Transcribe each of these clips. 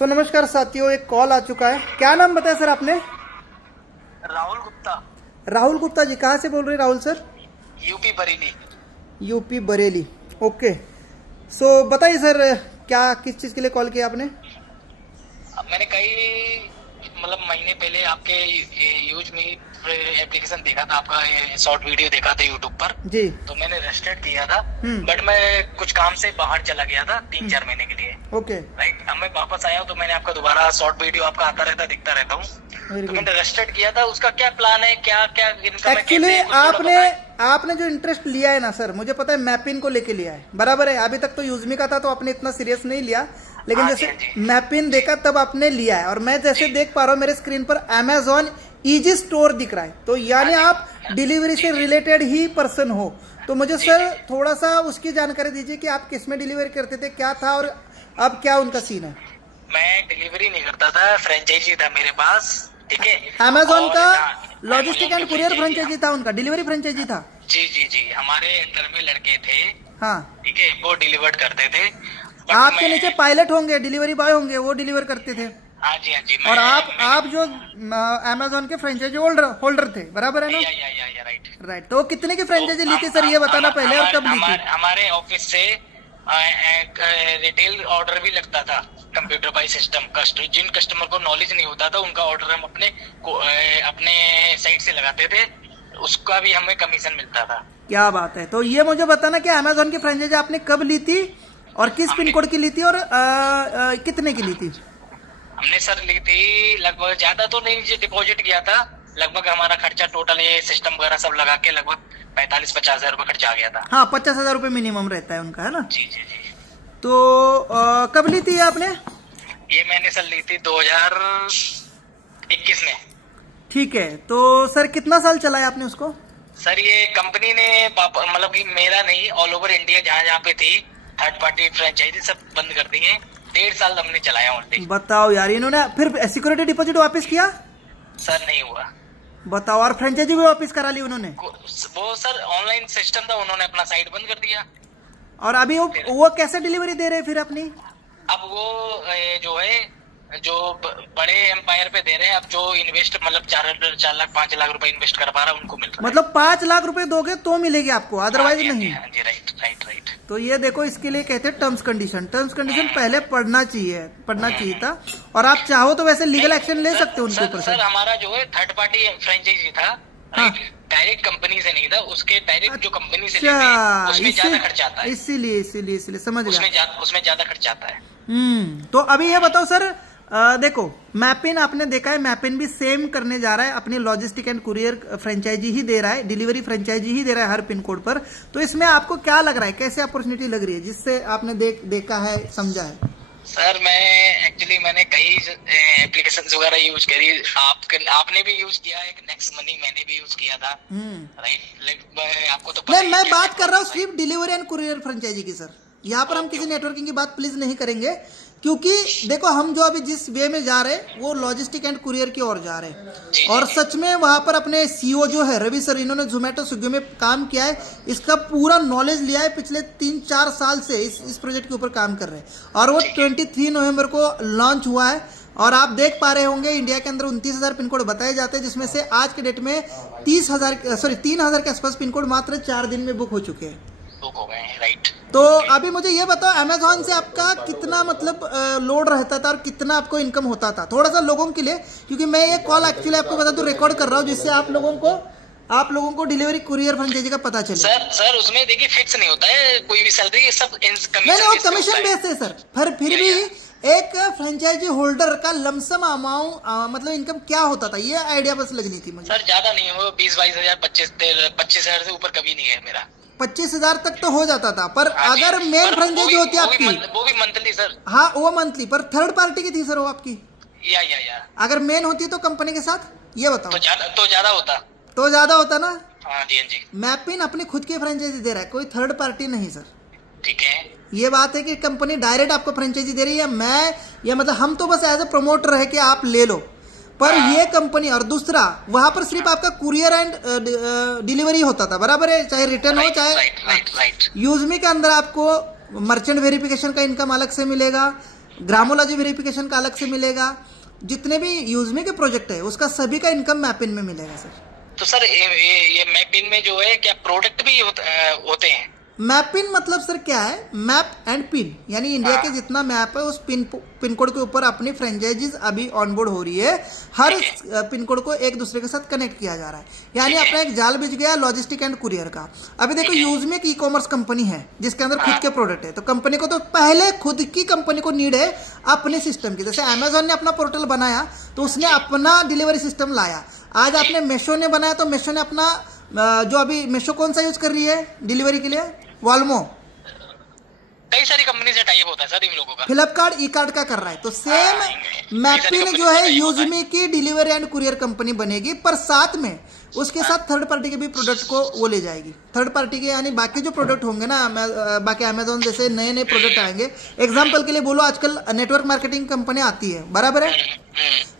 नमस्कार साथियों, एक कॉल आ चुका है। क्या नाम बताया सर आपने? राहुल गुप्ता। राहुल गुप्ता जी, कहाँ से बोल रहे हैं Rahul sir? UP Bareilly. UP Bareilly. Okay, बताइए सर, क्या किस चीज़ के लिए कॉल किया आपने? अब मैंने कई महीने पहले आपके यूज में एप्लीकेशन देखा था, आपका शॉर्ट वीडियो देखा था यूट्यूब पर जी। तो मैंने रजिस्टर्ड किया था। हम्म। बट मैं कुछ काम से बाहर चला गया था 3-4 महीने के लिए। ओके। राइट, अब मैं वापस आया हूँ तो मैंने आपका दोबारा शॉर्ट वीडियो आपका आता रहता दिखता रहता हूँ, तो मैंने रजिस्टर्ड किया था। उसका क्या प्लान है, क्या क्या इनकम है? एक्चुअली कैसे, कुछ थोड़ा आपने बताएं। आपने जो इंटरेस्ट लिया है ना सर, मुझे पता है मैपिन को लेके लिया है, बराबर है। अभी तक तो यूजमी का था तो आपने इतना सीरियस नहीं लिया, लेकिन हाँ जैसे जी, हाँ जी। मैपिन देखा तब आपने लिया है। और मैं जैसे देख पा रहा हूँ मेरे स्क्रीन पर अमेजॉन इजी स्टोर दिख रहा है, तो यानी हाँ जी, आप डिलीवरी से रिलेटेड ही पर्सन हो। तो मुझे जी, सर जी। थोड़ा सा उसकी जानकारी दीजिए कि आप किस में डिलीवरी करते थे, क्या था और अब क्या उनका सीन है। मैं डिलीवरी नहीं करता था, फ्रेंचाइजी था मेरे पास, ठीक है। अमेजॉन और का हाँ, लॉजिस्टिक Amazon एंड की कुरियर franchise, फ्रेंचाइजी था, उनका डिलीवरी फ्रेंचाइजी था। जी जी जी, हमारे अंडर में लड़के थे, हाँ, ठीक है, वो डिलीवर करते थे। बट आपके मैं, नीचे पायलट होंगे, डिलीवरी बॉय होंगे, वो डिलीवर करते थे। हाँ जी हाँ जी, और मैं आप जो अमेजोन के फ्रेंचाइजी होल्डर थे, बराबर है ना? या राइट। राइट। तो कितने की फ्रेंचाइजी ली थी सर, ये बताना पहले, और कब ली थी? हमारे ऑफिस से रिटेल ऑर्डर भी लगता था, कंप्यूटर बाई सिस्टम। जिन कस्टमर को नॉलेज नहीं होता था उनका ऑर्डर हम अपने साइट से लगाते थे, उसका भी हमें कमीशन मिलता था। क्या बात है। तो ये मुझे बताना कि अमेजोन की फ्रेंचाइजी आपने कब ली थी और किस पिन कोड की ली थी और कितने की ली थी? हमने सर ली थी लगभग, ज्यादा तो नहीं डिपॉजिट किया था, लगभग हमारा खर्चा टोटल ये सिस्टम वगैरह सब लगा के लगभग 45-50 हजार रुपये खर्चा आ गया था। हाँ, 50,000 रुपये मिनिमम रहता है उनका, है ना? जी जी जी। तो कब ली थी ये आपने? ये मैंने सर ली थी 2021 में। ठीक है, तो सर कितना साल चलाया आपने उसको? सर ये कंपनी ने कि मेरा नहीं, ऑल ओवर इंडिया जहाँ जहाँ पे थी थर्ड पार्टी फ्रेंचाइजी सब बंद कर दी है। 1.5 साल हमने चलाया ऑलरेडी। बताओ यार, इन्होंने फिर सिक्योरिटी डिपॉजिट वापस किया? सर नहीं हुआ। बताओ, और फ्रेंचाइजी भी वापस करा ली उन्होंने? वो सर ऑनलाइन सिस्टम था, उन्होंने अपना साइट बंद कर दिया। और अभी वो कैसे डिलीवरी दे रहे हैं फिर अपनी? अब वो जो है, जो बड़े एम्पायर पे दे रहे हैं, अब जो इन्वेस्ट 4-5 लाख रुपए इन्वेस्ट कर पा रहा है उनको मिल रहा है। मतलब 5 लाख रुपए दोगे तो मिलेगी आपको, अदरवाइज नहीं? हाँ जी, राइट राइट राइट। तो ये देखो, इसके लिए कहते हैं टर्म्स कंडीशन पहले पढ़ना चाहिए था। और आप चाहो तो वैसे लीगल एक्शन ले सकते हो उनके ऊपर। सर हमारा जो है थर्ड पार्टी फ्रेंचाइजी था, हाँ। डायरेक्ट कंपनी से नहीं था, उसके डायरेक्ट जो कंपनी से लेते हैं उसमें ज्यादा खर्चा आता है। इसीलिए समझ गया। उसमें ज्यादा खर्चा आता है। तो अभी ये बताओ सर, देखो मैपिन आपने देखा है, मैपिन भी सेम करने जा रहा है, अपनी लॉजिस्टिक एंड कुरियर फ्रेंचाइजी ही दे रहा है, डिलीवरी फ्रेंचाइजी ही दे रहा है हर पिन कोड पर। तो इसमें आपको क्या लग रहा है, कैसे अपॉर्चुनिटी लग रही है जिससे आपने देखा है, समझा है? सर मैंने कई एप्लीकेशंस वगैरह यूज करी, आपने भी यूज किया है, नेक्स्ट मनी मैंने भी यूज किया था, राइट। आपको तो पता नहीं, ही मैं है बात कर रहा हूँ सिर्फ डिलीवरी एंड कुरियर फ्रेंचाइजी की सर। यहाँ पर हम किसी नेटवर्किंग की बात प्लीज नहीं करेंगे, क्योंकि देखो हम जो अभी जिस वे में जा रहे हैं वो लॉजिस्टिक एंड कुरियर की ओर जा रहे हैं। और सच में वहां पर अपने सीईओ जो है रवि सर, इन्होंने जोमेटो स्विगी में काम किया है, इसका पूरा नॉलेज लिया है, पिछले 3-4 साल से इस प्रोजेक्ट के ऊपर काम कर रहे हैं। और वो 23 नवंबर को लॉन्च हुआ है। और आप देख पा रहे होंगे इंडिया के अंदर 29,000 पिन कोड बताए जाते हैं, जिसमें से आज के डेट में 3,000 के आसपास पिन कोड मात्र 4 दिन में बुक हो चुके हैं। बुक हो गए, राइट। तो अभी मुझे ये बताओ, अमेजोन से आपका कितना लोड रहता था और कितना आपको इनकम होता था, थोड़ा सा लोगों के लिए, क्योंकि मैं ये कॉल एक्चुअली आपको बता दूं रिकॉर्ड कर रहा हूँ, जिससे आप लोगों को डिलीवरी कुरियर फ्रेंचाइजी का पता चले। सर उसमें देखिए फिक्स नहीं होता है कोई भी सैलरी, सब नहीं, वो कमीशन बेस है सर। फिर भी एक फ्रेंचाइजी होल्डर का लमसम अमाउंट इनकम क्या होता था, ये आइडिया बस लगनी थी मुझे। सर ज्यादा नहीं है, वो 20-22 हजार, 25,000 से ऊपर कभी नहीं है मेरा। 25,000 तक तो हो जाता था, पर अगर मेन फ्रेंचाइजी होती आपकी, वो भी मंथली सर। हाँ, वो मंथली, पर थर्ड पार्टी की थी सर वो आपकी। या अगर मेन होती तो कंपनी के साथ, ये बताओ। तो ज्यादा होता ना। हाँ जी। मैपिन अपनी खुद की फ्रेंचाइजी दे रहा है, कोई थर्ड पार्टी नहीं सर। ठीक है, ये बात है कि कंपनी डायरेक्ट आपको फ्रेंचाइजी दे रही है। हम तो बस एज ए प्रमोटर है कि आप ले लो, पर ये कंपनी। और दूसरा, वहां पर सिर्फ आपका कुरियर एंड डिलीवरी होता था, बराबर है, चाहे रिटर्न हो चाहे। यूजमी के अंदर आपको मर्चेंट वेरिफिकेशन का इनकम अलग से मिलेगा, ग्रामोलॉजी वेरिफिकेशन का अलग से मिलेगा, जितने भी यूजमी के प्रोजेक्ट है उसका सभी का इनकम मैपिन में मिलेगा सर। तो सर ये मैपिन में जो है क्या प्रोडक्ट भी होते हैं? मैपिन मतलब सर क्या है, मैप एंड पिन, यानी इंडिया के जितना मैप है उस पिन कोड के ऊपर अपनी फ्रेंचाइजीज अभी ऑनबोर्ड हो रही है। हर पिन कोड को एक दूसरे के साथ कनेक्ट किया जा रहा है, यानी अपना एक जाल बिछ गया लॉजिस्टिक एंड कुरियर का। अभी देखो यूजमी एक ई कॉमर्स कंपनी है जिसके अंदर खुद के प्रोडक्ट है, तो कंपनी को तो पहले खुद की कंपनी को नीड है अपने सिस्टम की। जैसे अमेजोन ने अपना पोर्टल बनाया तो उसने अपना डिलीवरी सिस्टम लाया। आज आपने मेशो ने बनाया तो मेशो ने अपना जो अभी मेशो कौन सा यूज कर रही है डिलीवरी के लिए, वॉल्मो। कई सारी कंपनी से टाई अप होता है सर इन लोगों का। फ्लिपकार्ट ई कार्ड का कर रहा है, तो सेम मैपिन जो है यूजमी की डिलीवरी एंड कुरियर कंपनी बनेगी, पर साथ में उसके साथ थर्ड पार्टी के भी प्रोडक्ट को वो ले जाएगी। थर्ड पार्टी के यानी बाकी जो प्रोडक्ट होंगे ना, बाकी अमेजोन जैसे नए नए प्रोडक्ट आएंगे, एग्जांपल के लिए बोलो आजकल नेटवर्क मार्केटिंग कंपनी आती है, बराबर है,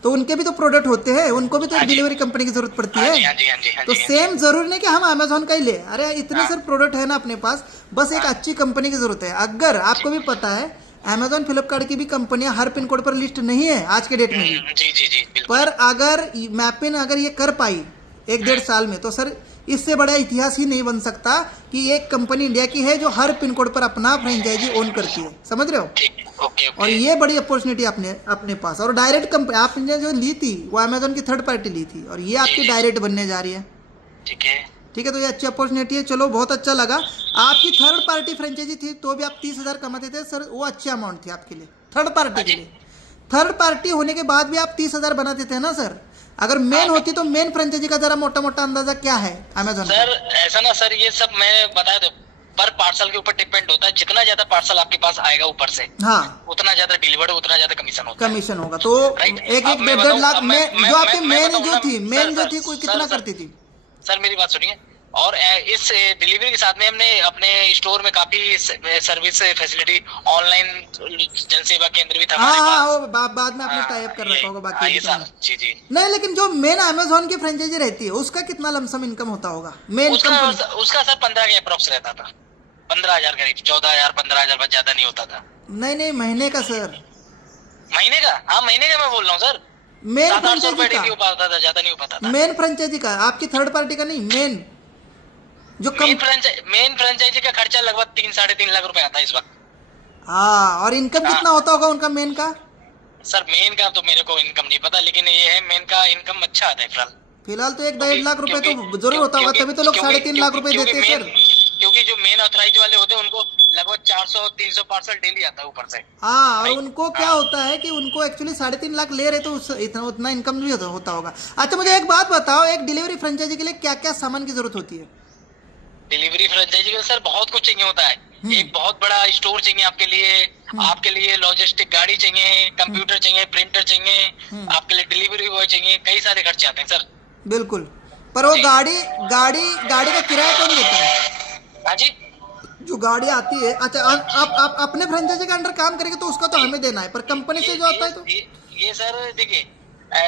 तो उनके भी तो प्रोडक्ट होते हैं, उनको भी तो डिलीवरी कंपनी की जरूरत पड़ती है। तो सेम जरूरी नहीं कि हम अमेजोन का ही ले, अरे इतने सर प्रोडक्ट है ना अपने पास, बस एक अच्छी कंपनी की जरूरत है। अगर आपको भी पता है अमेजोन फ्लिपकार्ट की भी कंपनियां हर पिन कोड पर लिस्ट नहीं है आज के डेट में भी, जी पर अगर मैपिन अगर ये कर पाई 1-1.5 साल में, तो सर इससे बड़ा इतिहास ही नहीं बन सकता कि एक कंपनी इंडिया की है जो हर पिन कोड पर अपना फ्रेंचाइजी ओन करती है, समझ रहे हो। और ये बड़ी अपॉर्चुनिटी अपने पास, और डायरेक्ट कंपनी आपने जो ली थी वो अमेजोन की थर्ड पार्टी ली थी, और ये आपकी डायरेक्ट बनने जा रही है। ठीक है, तो ये अच्छी अपॉर्चुनिटी है। चलो बहुत अच्छा लगा। आपकी थर्ड पार्टी फ्रेंचाइजी थी तो भी आप 30,000 कमाते थे सर, वो अच्छी अमाउंट थी आपके लिए थर्ड पार्टी के लिए। थर्ड पार्टी होने के बाद भी आप 30,000 बनाते थे ना सर। अगर मेन होती तो मेन फ्रेंचाइजी का जरा मोटा मोटा अंदाजा क्या है अमेजोन सर? ऐसा ना सर, ये सब मैं बता दूं, पर पार्सल के ऊपर डिपेंड होता है। जितना ज्यादा पार्सल आपके पास आएगा ऊपर से, हाँ, उतना ज्यादा डिलीवर्ड, उतना ज्यादा कमीशन होगा। तो 1-1.5 लाख में जो आपकी मेन जो थी कोई कितना करती थी सर? मेरी बात सुनिए। और इस डिलीवरी के साथ में हमने अपने स्टोर में काफी सर्विस फैसिलिटी, ऑनलाइन जनसेवा केंद्र भी था हमारे पास। बाद में आपने टाई अप कर रखा होगा बाकी। जी नहीं, लेकिन जो मेन अमेजोन की फ्रेंचाइजी रहती है उसका कितना लमसम इनकम होता होगा मेन उसका सर 15 के अप्रोक्स रहता था, 15,000 करीब, 14,000 15,000, बस ज्यादा नहीं होता था। नहीं महीने का सर, महीने का? हाँ महीने का मैं बोल रहा हूँ सर। मेन फ्रेंचाइजी का नहीं हो पाता था, ज्यादा नहीं हो पाता था। मेन फ्रेंचाइजी का, आपकी थर्ड पार्टी का नहीं, मेन जो मेन फ्रेंचाइजी का खर्चा लगभग 3-3.5 लाख रुपए आता है इस वक्त। हाँ, और इनकम कितना होता होगा उनका मेन का? सर मेन का तो मेरे को इनकम नहीं पता, लेकिन ये है मेन का इनकम अच्छा आता है फिलहाल तो 1-1.5 लाख रुपए तो जरूर होता होगा, तभी तो लोग 3.5 लाख रुपए देते हैं सर। क्योंकि जो मेन ऑथराइज वाले होते हैं उनको लगभग 400-300 पार्सल डेली आता है ऊपर से। हाँ, और उनको क्या होता है कि उनको एक्चुअली 3.5 लाख ले रहे, तो उतना इनकम भी होता होगा। अच्छा मुझे एक बात बताओ, एक डिलीवरी फ्रेंचाइजी के लिए क्या क्या सामान की जरूरत होती है? डिलीवरी फ्रेंचाइजी के सर बहुत कुछ चाहिए होता है। एक बहुत बड़ा स्टोर चाहिए आपके लिए लॉजिस्टिक गाड़ी चाहिए, कंप्यूटर चाहिए, प्रिंटर चाहिए, आपके लिए डिलीवरी बॉय चाहिए, कई सारे खर्चे आते हैं सर। बिल्कुल, पर वो गाड़ी का किराया कौन देता है? हाँ जी, जो गाड़ी आती है। अच्छा, आप अपने फ्रेंचाइजी के अंडर काम करेंगे तो उसका तो हमें देना है, पर कंपनी से जो आता है तो ये सर देखिए,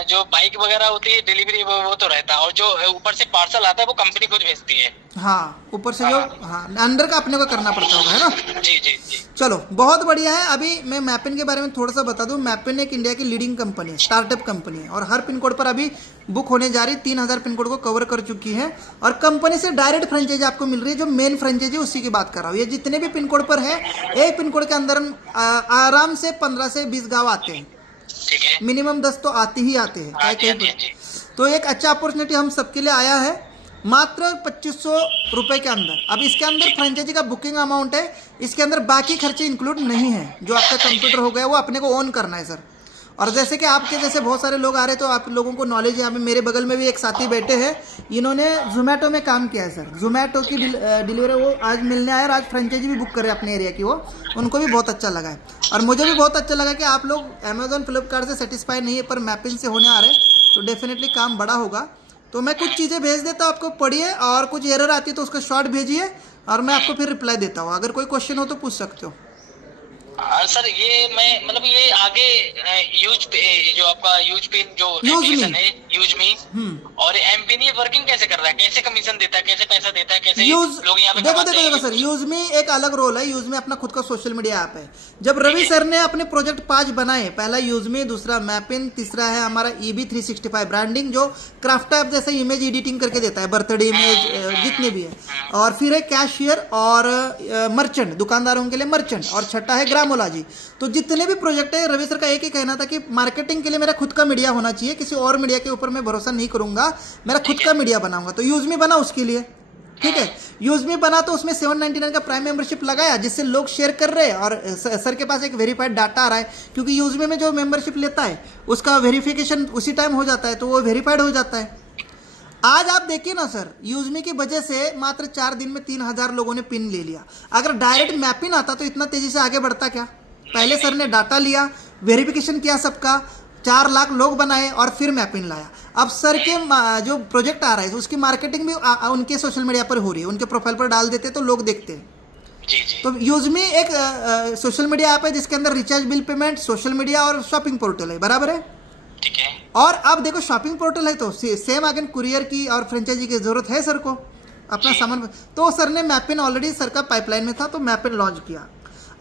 जो बाइक वगैरह होती है डिलीवरी वो तो रहता है, और जो ऊपर से पार्सल आता है वो कंपनी खुद भेजती है। हाँ, ऊपर से जो अंडर का अपने को करना पड़ता होगा, है ना? जी। चलो बहुत बढ़िया है। अभी मैं मैपिन के बारे में थोड़ा सा बता दूं। मैपिन एक इंडिया की लीडिंग कंपनी है, स्टार्टअप कंपनी है, और हर पिन कोड पर अभी बुक होने जा रही 3,000 पिन कोड को कवर कर चुकी है, और कंपनी से डायरेक्ट फ्रेंचाइजी आपको मिल रही है। जो मेन फ्रेंचाइजी उसी की बात कर रहा हूँ। ये जितने भी पिन कोड पर है, एक पिन कोड के अंदर आराम से 15 से 20 गाँव आते हैं, मिनिमम 10 तो आते ही आते हैं। तो एक अच्छा अपॉर्चुनिटी हम सबके लिए आया है, मात्र 2500 रुपए के अंदर। अब इसके अंदर फ्रेंचाइजी का बुकिंग अमाउंट है, इसके अंदर बाकी खर्चे इंक्लूड नहीं है। जो आपका कंप्यूटर हो गया वो अपने को ऑन करना है सर। और जैसे कि आपके जैसे बहुत सारे लोग आ रहे, तो आप लोगों को नॉलेज है। अभी मेरे बगल में भी एक साथी बैठे हैं, इन्होंने जोमेटो में काम किया है सर। जोमेटो की डिलीवरी वो आज मिलने आए, और आज फ्रेंचाइजी भी बुक कर रहे हैं अपने एरिया की। वो उनको भी बहुत अच्छा लगा है, और मुझे भी बहुत अच्छा लगा कि आप लोग अमेजोन फ्लिपकार्ट से सेटिस्फाई नहीं है, पर मैपिन से होने आ रहे, तो डेफिनेटली काम बड़ा होगा। तो मैं कुछ चीज़ें भेज देता हूँ, आपको पढ़िए, और कुछ एरर आती है तो उसका शॉर्ट भेजिए, और मैं आपको फिर रिप्लाई देता हूँ। अगर कोई क्वेश्चन हो तो पूछ सकते हो। सर ये मैं मतलब ये आगे जो आपका यूज पिन जो एप्लीकेशन है यूज मी, और एमपी वर्किंग कैसे कर रहा है, कैसे कमीशन देता है, कैसे पैसा देता है, कैसे यूज लोग यहाँ पे देखो कमाते देखो हैं? देखो सर, यूज में एक अलग रोल है। यूज में अपना खुद का सोशल मीडिया ऐप है। जब रवि सर ने अपने प्रोजेक्ट 5 बनाए, पहला यूज में, दूसरा मैपिन, तीसरा है हमारा EB365 ब्रांडिंग जो क्राफ्ट ऐप जैसे इमेज एडिटिंग करके देता है, बर्थडे इमेज जितने भी है, और फिर है कैशियर और मर्चेंट, दुकानदारों के लिए मर्चेंट, और छठा है ग्रामोलॉजी। तो जितने भी प्रोजेक्ट है, रवि सर का एक ही कहना था कि मार्केटिंग के लिए मेरा खुद का मीडिया होना चाहिए, किसी और मीडिया के ऊपर मैं भरोसा नहीं करूंगा, मेरा खुद का मीडिया बनाऊंगा। तो यूज में बना उसके लिए, ठीक है। यूज में बना तो उसमें 799 का प्राइम मेंबरशिप लगाया, जिससे लोग शेयर कर रहे हैं और सर के पास एक वेरीफाइड डाटा आ रहा है, क्योंकि यूज में जो मेंबरशिप लेता है उसका वेरिफिकेशन उसी टाइम हो जाता है, तो वो वेरीफाइड हो जाता है। आज आप देखिए ना सर, यूजमी की वजह से मात्र 4 दिन में 3000 लोगों ने पिन ले लिया। अगर डायरेक्ट मैपिन आता तो इतना तेजी से आगे बढ़ता क्या? पहले सर ने डाटा लिया, वेरिफिकेशन किया सबका, 4 लाख लोग बनाए और फिर मैपिन लाया। अब सर के जो प्रोजेक्ट आ रहा है उसकी मार्केटिंग भी उनके सोशल मीडिया पर हो रही है, उनके प्रोफाइल पर डाल देते तो लोग देखते हैं। तो यूजमी एक सोशल मीडिया ऐप है जिसके अंदर recharge, bill payment, social media और शॉपिंग पोर्टल है, बराबर है। ठीक है। और अब देखो शॉपिंग पोर्टल है तो सेम अगेन कुरियर की और फ्रेंचाइजी की जरूरत है सर को अपना सामान। तो सर ने मैपिन ऑलरेडी सर का पाइपलाइन में था तो मैपिन लॉन्च किया।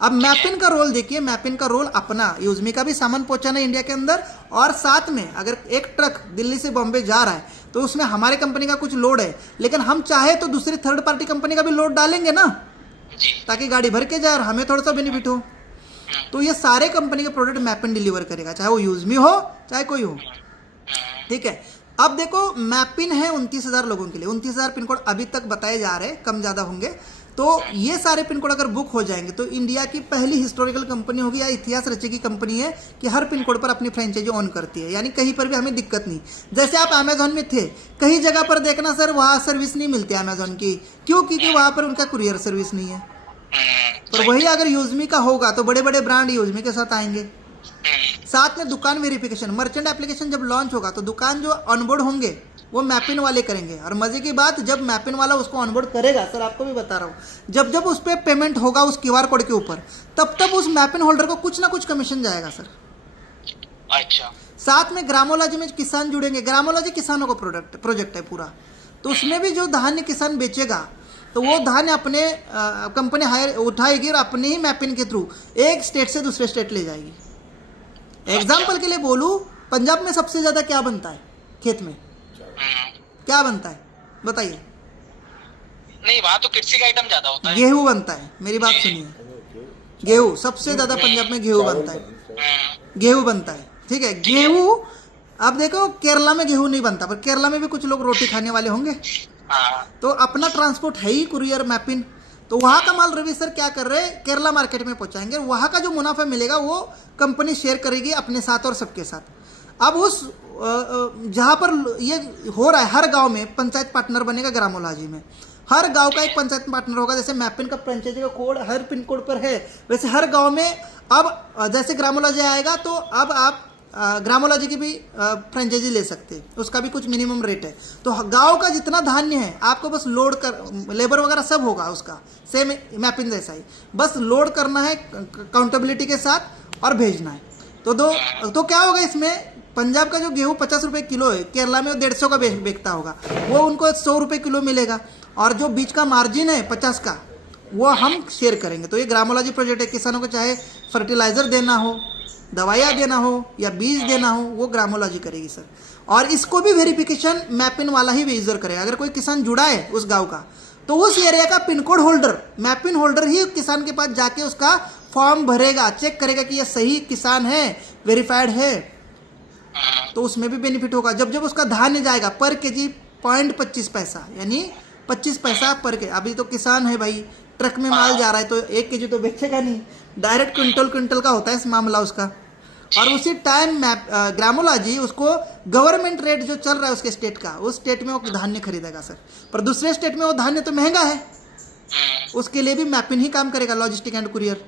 अब मैपिन का रोल देखिए, मैपिन का रोल अपना यूजमी का भी सामान पहुंचाना इंडिया के अंदर, और साथ में अगर एक ट्रक दिल्ली से बॉम्बे जा रहा है तो उसमें हमारे कंपनी का कुछ लोड है, लेकिन हम चाहे तो दूसरी थर्ड पार्टी कंपनी का भी लोड डालेंगे ना, ताकि गाड़ी भर के जाए और हमें थोड़ा सा बेनिफिट हो। तो ये सारे कंपनी के प्रोडक्ट मैपिन डिलीवर करेगा, चाहे वो यूजमी हो चाहे कोई हो, ठीक है। अब देखो मैपिन है 29,000 लोगों के लिए, 29,000 पिन कोड अभी तक बताए जा रहे हैं, कम ज़्यादा होंगे। तो ये सारे पिन कोड अगर बुक हो जाएंगे तो इंडिया की पहली हिस्टोरिकल कंपनी होगी या इतिहास रचेगी कंपनी है कि हर पिन कोड पर अपनी फ्रेंचाइजी ऑन करती है, यानी कहीं पर भी हमें दिक्कत नहीं। जैसे आप अमेजोन में थे, कई जगह पर देखना सर वहाँ सर्विस नहीं मिलती अमेजोन की, क्यों? क्योंकि वहाँ पर उनका कुरियर सर्विस नहीं है। पर वही अगर यूजमी का होगा तो बड़े बड़े ब्रांड यूजमी के साथ आएंगे। साथ में दुकान वेरिफिकेशन, मर्चेंट एप्लीकेशन जब लॉन्च होगा तो दुकान जो ऑनबोर्ड होंगे वो मैपिन वाले करेंगे। और मजे की बात, जब मैपिन वाला उसको ऑनबोर्ड करेगा, सर आपको भी बता रहा हूँ, जब जब उस पर पेमेंट होगा उस QR कोड के ऊपर, तब तब उस मैपिन होल्डर को कुछ ना कुछ कमीशन जाएगा सर। अच्छा। साथ में ग्रामोलॉजी में किसान जुड़ेंगे, ग्रामोलॉजी किसानों का प्रोजेक्ट है पूरा, तो उसमें भी जो धान्य किसान बेचेगा तो वो धान्य अपने कंपनी हायर उठाएगी और अपने ही मैपिन के थ्रू एक स्टेट से दूसरे स्टेट ले जाएगी। एग्जाम्पल के लिए बोलूँ, पंजाब में सबसे ज्यादा क्या बनता है खेत में? क्या बनता है बताइए? नहीं, वहाँ तो कृषि का आइटम ज्यादा होता है। गेहूं बनता है, मेरी बात सुनिए, गेहूं सबसे ज्यादा पंजाब में गेहूं बनता है, गेहूं बनता है, ठीक है। गेहूं, अब देखो केरला में गेहूं नहीं बनता, पर केरला में भी कुछ लोग रोटी खाने वाले होंगे, तो अपना ट्रांसपोर्ट है ही कुरियर मैपिन। तो वहाँ का माल रवि सर क्या कर रहे हैं, केरला मार्केट में पहुंचाएंगे, वहाँ का जो मुनाफा मिलेगा वो कंपनी शेयर करेगी अपने साथ और सबके साथ। अब उस जहाँ पर ये हो रहा है, हर गांव में पंचायत पार्टनर बनेगा ग्रामोलॉजी में, हर गांव का एक पंचायत पार्टनर होगा। जैसे मैपिन का फ्रेंचाइजी का कोड हर पिन कोड पर है, वैसे हर गांव में अब जैसे ग्रामोलॉजी आएगा तो अब आप ग्रामोलॉजी की भी फ्रेंचाइजी ले सकते हैं, उसका भी कुछ मिनिमम रेट है। तो गांव का जितना धान्य है आपको बस लोड कर, लेबर वगैरह सब होगा उसका, सेम मैपिन जैसा ही, बस लोड करना है काउंटेबिलिटी के साथ और भेजना है। तो क्या होगा इसमें, पंजाब का जो गेहूं 50 रुपये किलो है, केरला में वो 150 का बेचता होगा, वो उनको 100 रुपये किलो मिलेगा, और जो बीच का मार्जिन है 50 का वो हम शेयर करेंगे। तो ये ग्रामोलॉजी प्रोजेक्ट है, किसानों को चाहे फर्टिलाइजर देना हो, दवाइयाँ देना हो या बीज देना हो, वो ग्रामोलॉजी करेगी सर। और इसको भी वेरिफिकेशन मैपिन वाला ही यूजर करेगा। अगर कोई किसान जुड़ा है उस गाँव का, तो उस एरिया का पिन कोड होल्डर, मैपिन होल्डर ही किसान के पास जाके उसका फॉर्म भरेगा, चेक करेगा कि ये सही किसान है, वेरीफाइड है, तो उसमें भी बेनिफिट होगा। जब जब उसका धान्य जाएगा पर केजी 0.25 पैसा, यानी 25 पैसा पर के। अभी तो किसान है भाई, ट्रक में माल जा रहा है तो 1 केजी तो बेचेगा नहीं, डायरेक्ट क्विंटल का होता है इस मामला उसका। और उसी टाइम ग्रामोलॉजी उसको गवर्नमेंट रेट जो चल रहा है उसके स्टेट का, उस स्टेट में वो धान्य खरीदेगा सर। पर दूसरे स्टेट में वो धान्य तो महंगा है, उसके लिए भी मैपिन ही काम करेगा, लॉजिस्टिक एंड कुरियर।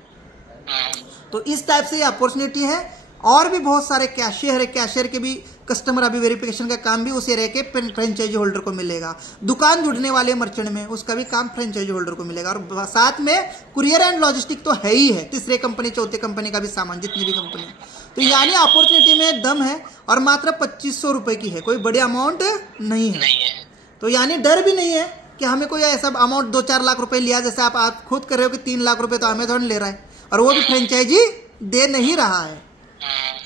तो इस टाइप से ये अपॉर्चुनिटी है। और भी बहुत सारे कैशियर है, कैशियर के भी कस्टमर अभी वेरिफिकेशन का काम भी उस एरिया के फ्रेंचाइजी होल्डर को मिलेगा। दुकान जुड़ने वाले मर्चेंट में उसका भी काम फ्रेंचाइजी होल्डर को मिलेगा। और साथ में कुरियर एंड लॉजिस्टिक तो है ही है, तीसरे कंपनी चौथे कंपनी का भी सामान, जितनी भी कंपनी। तो यानी अपॉर्चुनिटी में दम है। और मात्र 2500 रुपए की है, कोई बड़ी अमाउंट नहीं है। नहीं है। तो यानी डर भी नहीं है कि हमें कोई ऐसा अमाउंट 2-4 लाख रुपए लिया, जैसे आप खुद कर रहे हो कि 3 लाख रुपए तो अमेजोन ले रहा है, और वो भी फ्रेंचाइजी दे नहीं रहा है।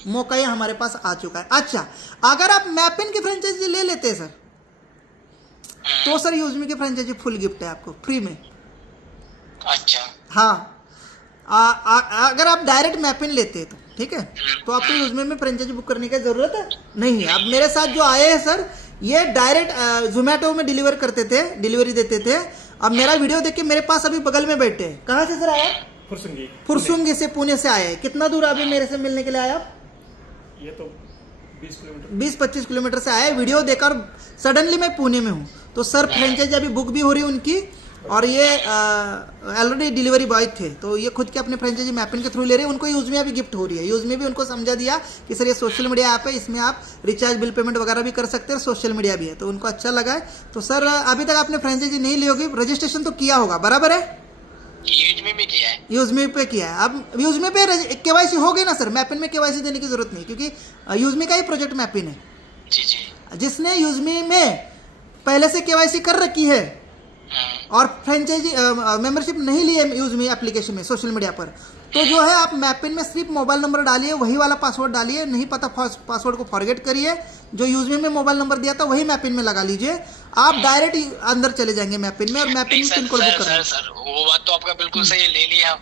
मौका ये हमारे पास आ चुका है। अच्छा, अगर आप मैपिन की फ्रेंचाइजी ले लेते हैं सर, तो सर यूजमी की फ्रेंचाइजी फुल गिफ्ट है आपको, फ्री में। अच्छा। हाँ, अगर आप डायरेक्ट मैपिन लेते हैं तो ठीक है, तो आपको यूजमी में फ्रेंचाइजी बुक करने की जरूरत नहीं है। अब मेरे साथ जो आए हैं सर, ये डायरेक्ट जोमेटो में डिलीवरी देते थे। अब मेरा वीडियो देख के मेरे पास अभी बगल में बैठे हैं। कहाँ से सर आया? फुरसुंगी से, पुणे से आए। कितना दूर अभी मेरे से मिलने के लिए आया? ये तो 20-25 किलोमीटर से आए। वीडियो देखकर सडनली मैं पुणे में हूँ, तो सर फ्रेंचाइजी अभी बुक भी हो रही है उनकी, और ये ऑलरेडी डिलीवरी बॉय थे, तो ये खुद के अपने फ्रेंचाइजी मैपिन के थ्रू ले रहे हैं। उनको यूज में अभी गिफ्ट हो रही है। यूज में भी उनको समझा दिया कि सर ये सोशल मीडिया ऐप है, इसमें आप रिचार्ज बिल पेमेंट वगैरह भी कर सकते हैं, सोशल मीडिया भी है, तो उनको अच्छा लगा है। तो सर अभी तक आपने फ्रेंचाइजी नहीं ली होगी, रजिस्ट्रेशन तो किया होगा, बराबर है? यूजमी में किया है। यूजमी पे किया है। अब यूजमी पे केवाईसी हो गई ना सर, मैपिन में केवाईसी देने की जरूरत नहीं, क्योंकि यूजमी का ही प्रोजेक्ट मैपिन है। जी जी। जिसने यूजमी में पहले से केवाईसी कर रखी है और फ्रेंचाइजी मेंबरशिप नहीं ली है यूजमी एप्लीकेशन में, सोशल मीडिया पर, तो जो है आप मैपिन में सिर्फ मोबाइल नंबर डालिए, वही वाला पासवर्ड डालिए, नहीं पता पासवर्ड को फॉरगेट करिए, जो यूजमी में मोबाइल नंबर दिया था वही मैपिन में लगा लीजिए, आप डायरेक्ट अंदर चले जाएंगे मैपिन में, और मैपिन में पिन कोड बुक कर। सर वो बात तो आपका बिल्कुल सही, ले लिया,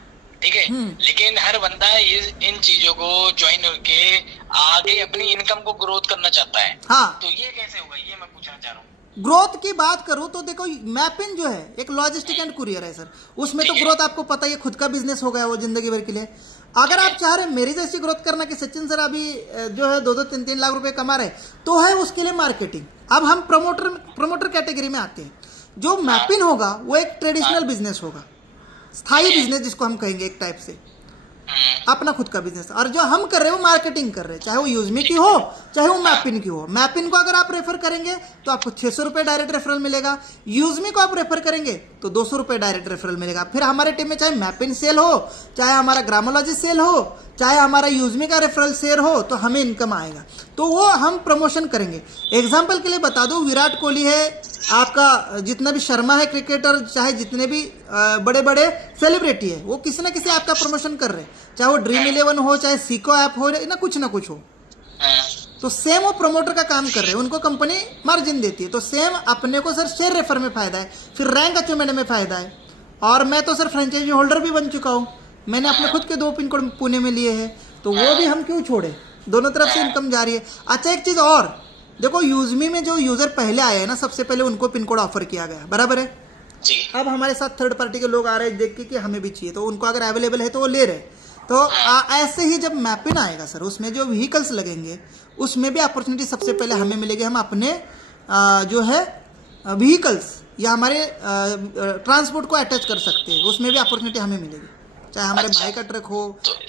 ठीक है, लेकिन हर बंदा इन चीजों को ज्वाइन होके आगे अपनी इनकम को ग्रोथ करना चाहता है। हाँ, तो ये कैसे होगा, ये मैं पूछना चाह रहा हूँ। ग्रोथ की बात करूं तो देखो, मैपिन जो है एक लॉजिस्टिक एंड कुरियर है सर, उसमें तो ग्रोथ आपको पता ही है, खुद का बिजनेस हो गया वो जिंदगी भर के लिए। अगर आप चाह रहे मेरी जैसी ग्रोथ करना कि सचिन सर अभी जो है 2-3 लाख रुपए कमा रहे, तो है उसके लिए मार्केटिंग। अब हम प्रमोटर कैटेगरी में आते हैं। जो मैपिन होगा वो एक ट्रेडिशनल बिजनेस होगा, स्थायी बिजनेस जिसको हम कहेंगे एक टाइप से, अपना खुद का बिजनेस। और जो हम कर रहे हैं वो मार्केटिंग कर रहे हैं, चाहे वो यूजमी की हो चाहे वो मैपिन की हो। मैपिन को अगर आप रेफर करेंगे तो आपको 600 रुपये डायरेक्ट रेफरल मिलेगा, यूजमी को आप रेफर करेंगे तो 200 रुपये डायरेक्ट रेफरल मिलेगा। फिर हमारे टीम में चाहे मैपिन सेल हो, चाहे हमारा ग्रामोलॉजी सेल हो, चाहे हमारा यूजमी का रेफरल शेयर हो, तो हमें इनकम आएगा, तो वो हम प्रमोशन करेंगे। एग्जाम्पल के लिए बता दूं, विराट कोहली है, आपका जितना भी शर्मा है क्रिकेटर, चाहे जितने भी बड़े बड़े सेलिब्रिटी है, वो किसी ना किसी ऐप का प्रमोशन कर रहे हैं, चाहे वो ड्रीम 11 हो, चाहे सीको ऐप हो, ना कुछ हो, तो सेम वो प्रमोटर का काम कर रहे हैं, उनको कंपनी मार्जिन देती है। तो सेम अपने को सर शेयर रेफर में फायदा है, फिर रैंक अचीवमेंट में फायदा है। और मैं तो सर फ्रेंचाइजी होल्डर भी बन चुका हूँ, मैंने अपने खुद के 2 पिन कोड पुणे में लिए हैं, तो वो भी हम क्यों छोड़े, दोनों तरफ से इनकम जा रही है। अच्छा, एक चीज और देखो, यूजमी में जो यूजर पहले आए हैं ना, सबसे पहले उनको पिन कोड ऑफर किया गया, बराबर है जी। अब हमारे साथ थर्ड पार्टी के लोग आ रहे हैं देख के कि हमें भी चाहिए, तो उनको अगर अवेलेबल है तो वो ले रहे। तो ऐसे ही जब मैपिन आएगा सर, उसमें जो व्हीकल्स लगेंगे उसमें भी अपॉर्चुनिटी सबसे पहले हमें मिलेगी। हम अपने जो है व्हीकल्स या हमारे ट्रांसपोर्ट को अटैच कर सकते हैं, उसमें भी अपॉर्चुनिटी हमें मिलेगी, चाहे हमारे भाई का ट्रक हो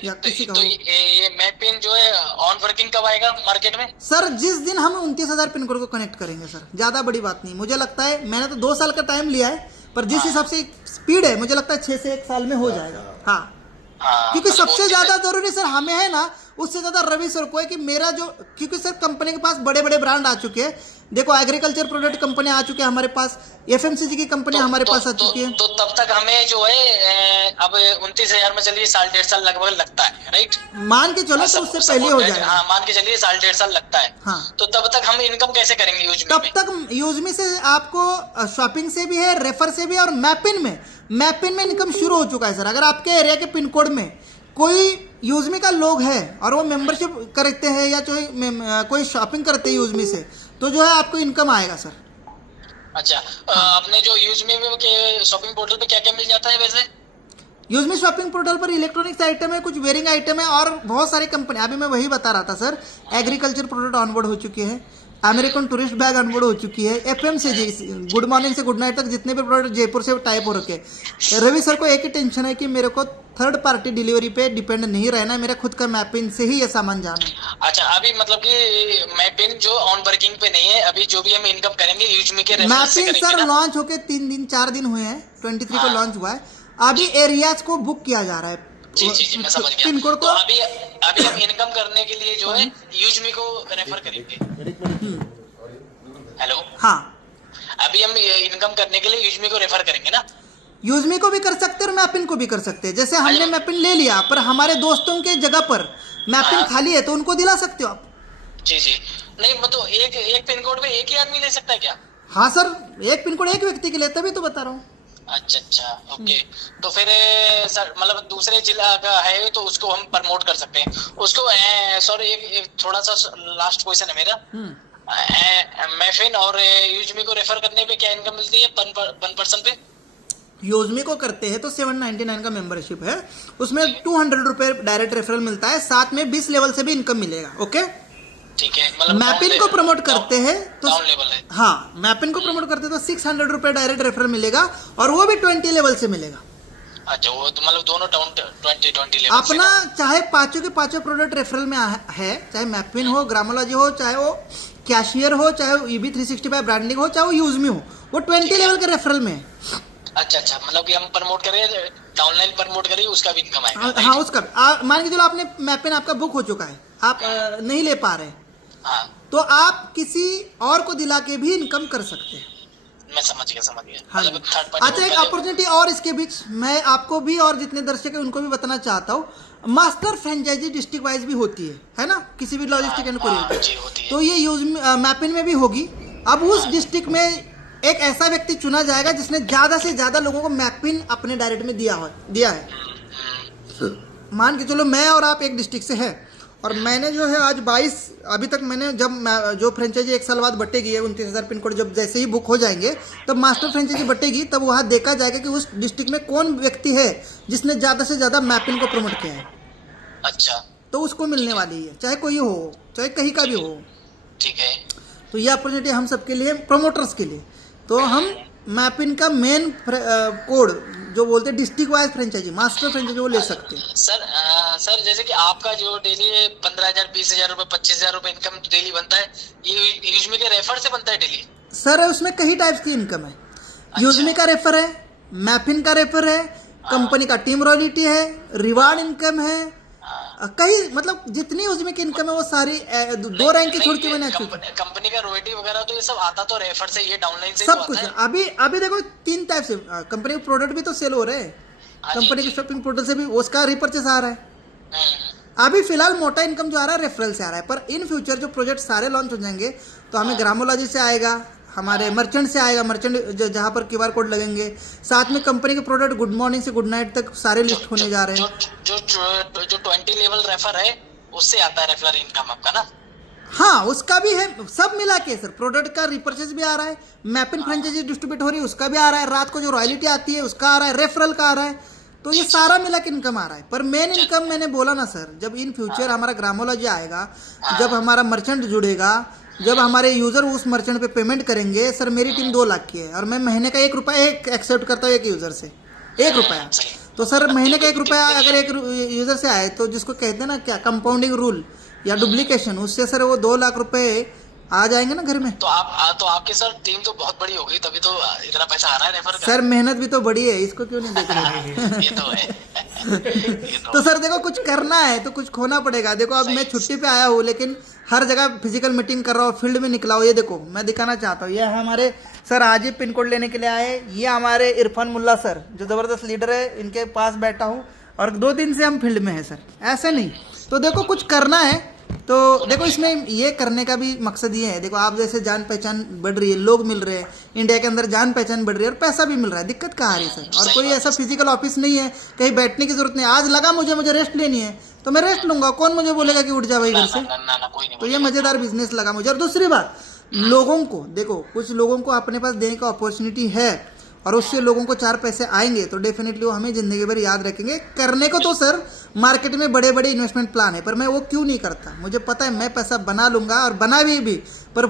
या किसी का हो। ये मैपिन जो है ऑन वर्किंग कब आएगा मार्केट में? सर जिस दिन हम 29,000 पिन कोड को कनेक्ट करेंगे सर, ज्यादा बड़ी बात नहीं, मुझे लगता है, मैंने तो 2 साल का टाइम लिया है, पर जिस हिसाब से स्पीड है मुझे लगता है 6 से 1 साल में हो जाएगा। हाँ, क्योंकि सबसे ज्यादा जरूरी सर हमें है ना, उससे ज्यादा रवि सर को है कि मेरा जो, क्योंकि सर कंपनी के पास बड़े बड़े ब्रांड आ चुके हैं, देखो एग्रीकल्चर प्रोडक्ट कंपनी आ चुकी है हमारे पास, एफएमसीजी की कंपनी हमारे पास आ चुकी है। तो तब तक हमें जो है अब 29,000 में चलिए 1.5 साल लगभग लगता है, राइट, मान के चलो, तो उससे पहले हो जाएगा। हाँ, मान के चलिए 1.5 साल लगता है। हाँ, तो तब तक हम इनकम कैसे करेंगे यूजमी में? तब तक यूजमी से आपको शॉपिंग से भी है, रेफर से भी, और मैपिन में इनकम शुरू हो चुका है सर। अगर आपके एरिया के पिन कोड में कोई यूजमी का लोग है और वो मेंबरशिप करते हैं या कोई शॉपिंग करते हैं यूजमी से, तो जो है आपको इनकम आएगा सर। अच्छा, अपने जो यूजमी में के शॉपिंग पोर्टल पे क्या क्या मिल जाता है वैसे? यूजमी शॉपिंग पोर्टल पर इलेक्ट्रॉनिक्स आइटम है, कुछ वेयरिंग आइटम है, और बहुत सारी कंपनी, अभी मैं वही बता रहा था सर, एग्रीकल्चर प्रोडक्ट ऑनबोर्ड हो चुके हैं, अमेरिकन टूरिस्ट बैग ऑनबोर्ड हो चुकी है, एफएमसीजी गुड मॉर्निंग से गुड नाइट तक जितने भी प्रोडक्ट जयपुर से टाइप हो रखे। रवि सर को एक ही टेंशन है कि मेरे को थर्ड पार्टी डिलीवरी पे डिपेंड नहीं रहना है, मेरा खुद का मैपिन से ही ये सामान जाना है। अच्छा, अभी मतलब कि मैपिन जो ऑन वर्किंग पे नहीं है, अभी जो भी हम इनकम करेंगे यूजमी के रेफरेंस से मैपिन करेंगे सर ना? लॉन्च होके 4 दिन हुए हैं, 23 को लॉन्च हुआ है। अभी एरियाज को बुक किया जा रहा है, जी जी जी, मैं समझ गया। पिन कोड तो को अभी हम इनकम करने के लिए जो है यूजमी को रेफर करेंगे। हेलो, हाँ, अभी हम इनकम करने के लिए यूजमी को रेफर करेंगे ना? यूजमी को भी कर सकते हैं और मैपिन को भी कर सकते हैं। जैसे हमने मैपिन ले लिया पर हमारे दोस्तों के जगह पर मैपिन हाँ। खाली है तो उनको दिला सकते हो आप। जी जी, नहीं मतलब एक पिन कोड पे एक ही आदमी ले सकता है क्या? हाँ सर, एक पिन कोड एक व्यक्ति के लिए, तभी तो बता रहा हूँ। अच्छा अच्छा, ओके। तो फिर सर मतलब दूसरे जिला का है तो उसको हम प्रमोट कर सकते हैं उसको। सॉरी, एक थोड़ा सा लास्ट क्वेश्चन है मेरा। मैफिन और यूजमी को रेफर करने पे क्या इनकम मिलती है वन पर्सन पे? यूजमी को करते हैं तो 799 का मेंबरशिप है, उसमें 200 रुपये डायरेक्ट रेफरल मिलता है, साथ में 20 लेवल से भी इनकम मिलेगा। ओके, ठीक है। मतलब मैपिन को प्रमोट करते हैं तो डाउन लेवल है। हाँ, मैपिन को प्रमोट करते हैं तो 600 रुपये डायरेक्ट रेफरल मिलेगा और वो भी 20 लेवल से मिलेगा। अच्छा, वो तो मतलब दोनों 20 लेवल अपना चाहे पांचों के पांचों प्रोडक्ट रेफरल में है, चाहे मैपिन हो, ग्रामोलॉजी हो, चाहे वो कैशियर हो, चाहे वो EB 365 ब्रांडिंग हो, चाहे वो यूजमी हो, वो 20 लेवल के रेफरल में है। अच्छा अच्छा, मतलब कि हम प्रमोट करें, डाउनलाइन प्रमोट करें, उसका भी इनकम आएगा। हाँ, उसका मान के चलो आपने मैपिन आपका बुक हो चुका है, आप नहीं ले पा रहे, हाँ, तो आप किसी और को दिला के भी इनकम कर सकते हैं। मैं समझ गया हाँ, मतलब थर्ड पार्टी। अच्छा, एक अपॉर्चुनिटी और इसके बीच मैं आपको भी और जितने दर्शक हैं उनको भी बताना चाहता हूँ, मास्टर फ्रेंचाइजी डिस्ट्रिक्ट वाइज भी होती है ना, किसी भी लॉजिस्टिक एंड कोरियर। तो ये यूज मैपिन में भी होगी। अब उस डिस्ट्रिक्ट में एक ऐसा व्यक्ति चुना जाएगा जिसने ज्यादा से ज्यादा लोगों को मैपिन अपने डायरेक्ट में दिया है। मान के चलो मैं और आप एक डिस्ट्रिक्ट से है और मैंने जो है आज 22 अभी तक मैंने जो फ्रेंचाइजी 1 साल बाद बटेगी है 29,000 पिन कोड, जब जैसे ही बुक हो जाएंगे तब मास्टर फ्रेंचाइजी बटेगी, तब वहाँ देखा जाएगा कि उस डिस्ट्रिक्ट में कौन व्यक्ति है जिसने ज़्यादा से ज़्यादा मैपिन को प्रमोट किया है। अच्छा, तो उसको मिलने वाली है, चाहे कोई हो, चाहे कहीं का भी हो। ठीक है। तो ये अपॉर्चुनिटी हम सबके लिए, प्रोमोटर्स के लिए। तो हम मैपिन का मेन कोड जो बोलते हैं district wise franchise, master franchise, वो ले सकते हैं। सर जैसे कि आपका जो डेली 15,000 20,000 रुपए 25,000 रुपए इनकम डेली बनता है, ये यूजमी के रेफर से बनता है डेली? सर उसमें कई टाइप्स की इनकम है। यूजमी का रेफर है, मैपिन का रेफर है, कंपनी का टीम रॉयल्टी है, रिवार्ड इनकम है, कई मतलब जितनी यूजमी की इनकम है वो सारी 2 रैंक की छोड़ के मैंने कंपनी का रॉयल्टी वगैरह तो ये सब आता तो रेफर से, ये डाउनलाइन से सब कुछ। अभी देखो 3 टाइप से कंपनी के प्रोडक्ट भी तो सेल हो रहे हैं, कंपनी के शॉपिंग पोर्टल से भी उसका रिपर्चेस आ रहा है। अभी फिलहाल मोटा इनकम जो आ रहा है रेफरल से आ रहा है, पर इन फ्यूचर जो प्रोजेक्ट सारे लॉन्च हो जाएंगे तो हमें ग्रामोलॉजी से आएगा, हमारे मर्चेंट से आएगा, मर्चेंट जहाँ पर QR कोड लगेंगे, साथ में कंपनी के प्रोडक्ट गुड मॉर्निंग से गुड नाइट तक सारे लिस्ट होने जा रहे हैं। जो 20 लेवल रेफर है उससे आता है रेफरल इनकम आपका ना? हाँ, उसका भी है, सब मिला के सर। प्रोडक्ट का रिपर्चेज भी आ रहा है, मैपिन फ्रेंचाइजी डिस्ट्रीब्यूट हो रही है उसका भी आ रहा है, रात को जो रॉयल्टी आती है उसका आ रहा है, रेफरल का आ रहा है, तो ये सारा मिला के इनकम आ रहा है। पर मेन इनकम मैंने बोला ना सर, जब इन फ्यूचर हमारा ग्रामोलॉजी आएगा, जब हमारा मर्चेंट जुड़ेगा, जब हमारे यूजर उस मर्चेंट पे पेमेंट करेंगे, सर मेरी टीम 2 लाख की है और मैं महीने का 1 रुपया एक्सेप्ट करता हूँ एक यूजर से, 1 रुपया। तो सर महीने का 1 रुपया अगर एक यूजर से आए तो जिसको कहते हैं ना क्या कंपाउंडिंग रूल या डुप्लीकेशन, उससे सर वो 2 लाख रुपए आ जाएंगे ना घर में। तो आपके सर टीम तो बहुत बड़ी हो गई, तभी तो इतना पैसा आ रहा है रेफर का। सर मेहनत भी तो बड़ी है, इसको क्यों नहीं देख रहे? ये तो है। तो सर देखो कुछ करना है तो कुछ खोना पड़ेगा। देखो अब मैं छुट्टी पे आया हूँ लेकिन हर जगह फिजिकल मीटिंग कर रहा हूँ, फील्ड में निकला हूँ। ये देखो मैं दिखाना चाहता हूँ, ये हमारे सर आज ही पिन कोड लेने के लिए आए, ये हमारे इरफान मुल्ला सर जो ज़बरदस्त लीडर है, इनके पास बैठा हूँ और 2 दिन से हम फील्ड में हैं सर, ऐसे नहीं। तो देखो कुछ करना है तो देखो इसमें ये करने का भी मकसद ये है, देखो आप जैसे जान पहचान बढ़ रही है, लोग मिल रहे हैं, इंडिया के अंदर जान पहचान बढ़ रही है और पैसा भी मिल रहा है, दिक्कत कहाँ आ रही है सर? और कोई ऐसा फिजिकल ऑफिस नहीं है, कहीं बैठने की जरूरत नहीं। आज लगा मुझे रेस्ट लेनी है तो मैं रेस्ट लूंगा, कौन मुझे बोलेगा कि उठ जा भाई घर से? तो ये मजेदार बिजनेस लगा मुझे। और दूसरी बात, लोगों को देखो, कुछ लोगों को अपने पास देने का अपॉर्चुनिटी है और उससे लोगों को 4 पैसे आएंगे तो डेफिनेटली वो हमें ज़िंदगी भर याद रखेंगे। करने को तो सर मार्केट में बड़े बड़े इन्वेस्टमेंट प्लान है, पर मैं वो क्यों नहीं करता? मुझे पता है मैं पैसा बना लूँगा और बना भी पर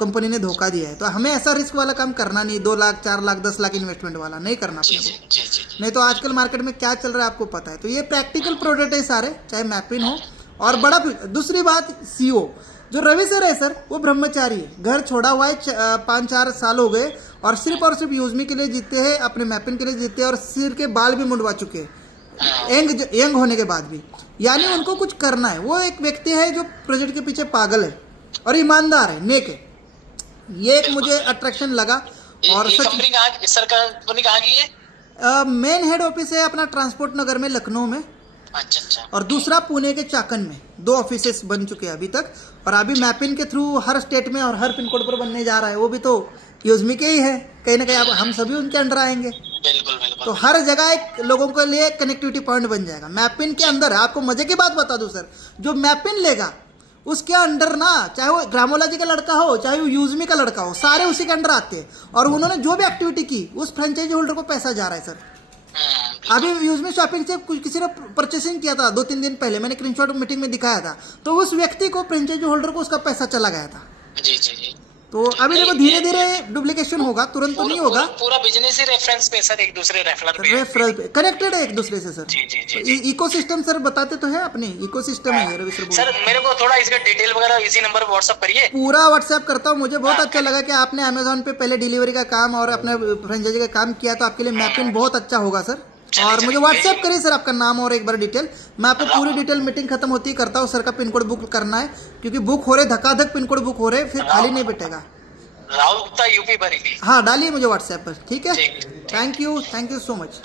कंपनी ने धोखा दिया है, तो हमें ऐसा रिस्क वाला काम करना नहीं। 2 लाख 4 लाख 10 लाख इन्वेस्टमेंट वाला नहीं करना अपने को। नहीं तो आजकल मार्केट में क्या चल रहा है आपको पता है। तो ये प्रैक्टिकल प्रोडक्ट है सारे, चाहे मैपिन हो और बड़ा। दूसरी बात, CEO जो रवि सर है सर, वो ब्रह्मचारी है, घर छोड़ा हुआ है, 5-4 साल हो गए और सिर्फ यूजमी के लिए जीते हैं, अपने मैपिन के लिए जीते हैं और सिर के बाल भी मुंडवा चुके हैं। यंग होने के बाद भी, यानी उनको कुछ करना है। वो एक व्यक्ति है जो प्रोजेक्ट के पीछे पागल है और ईमानदार है, नेक है। ये एक मुझे अट्रैक्शन लगा। और ये कंपनी कहाँ, सर कंपनी कहाँ की है? मेन हेड ऑफिस है अपना ट्रांसपोर्ट नगर में, लखनऊ में। अच्छा। और दूसरा पुणे के चाकन में। 2 ऑफिसेस बन चुके हैं अभी तक, और अभी मैपिंग के थ्रू हर स्टेट में और हर पिन कोड पर बनने जा रहा है। वो भी तो यूजमी के ही है, कहीं ना कहीं आप हम सभी उनके अंडर आएंगे। बिल्कुल। तो हर जगह एक लोगों के लिए कनेक्टिविटी पॉइंट बन जाएगा। मैपिन के अंदर आपको मजे की बात बता दूं सर, जो मैपिन लेगा उसके अंडर ना, चाहे वो ग्रामोलॉजी का लड़का हो चाहे वो यूजमी का लड़का हो, सारे उसी के अंडर आते हैं। और उन्होंने जो भी एक्टिविटी की उस फ्रेंचाइजी होल्डर को पैसा जा रहा है सर। अभी यूजमी शॉपिंग से किसी ने परचेसिंग किया था 2-3 दिन पहले, मैंने स्क्रीनशॉट मीटिंग में दिखाया था, तो उस व्यक्ति को फ्रेंचाइजी होल्डर को उसका पैसा चला गया था। जी। तो अभी देखो धीरे धीरे डुप्लीकेशन होगा, तुरंत तो नहीं होगा। पूरा बिजनेस ही रेफरेंस पे सर, एक दूसरे रेफरल पे कनेक्टेड है एक दूसरे से सर। जी। इकोसिस्टम सर बताते तो है अपने, इकोसिस्टम है रवि सर। मेरे को थोड़ा इसका डिटेल वगैरह इसी नंबर पर व्हाट्सएप करिए। पूरा व्हाट्सएप करता हूँ। मुझे बहुत अच्छा लगा कि आपने अमेजोन पे पहले डिलीवरी का काम और अपने फ्रेंचाइजी का काम किया, तो आपके लिए मैपिंग बहुत अच्छा होगा सर। और मुझे व्हाट्सएप करिए सर आपका नाम और एक बार डिटेल, मैं आपको पूरी डिटेल मीटिंग खत्म होती ही करता हूँ। सर का पिन कोड बुक करना है, क्योंकि बुक हो रहे धक्काधक पिन कोड बुक हो रहे, फिर खाली नहीं बैठेगा। राहुल गुप्ता, यूपी बरेली। हाँ डालिए मुझे व्हाट्सएप पर, ठीक है। Thank you so much.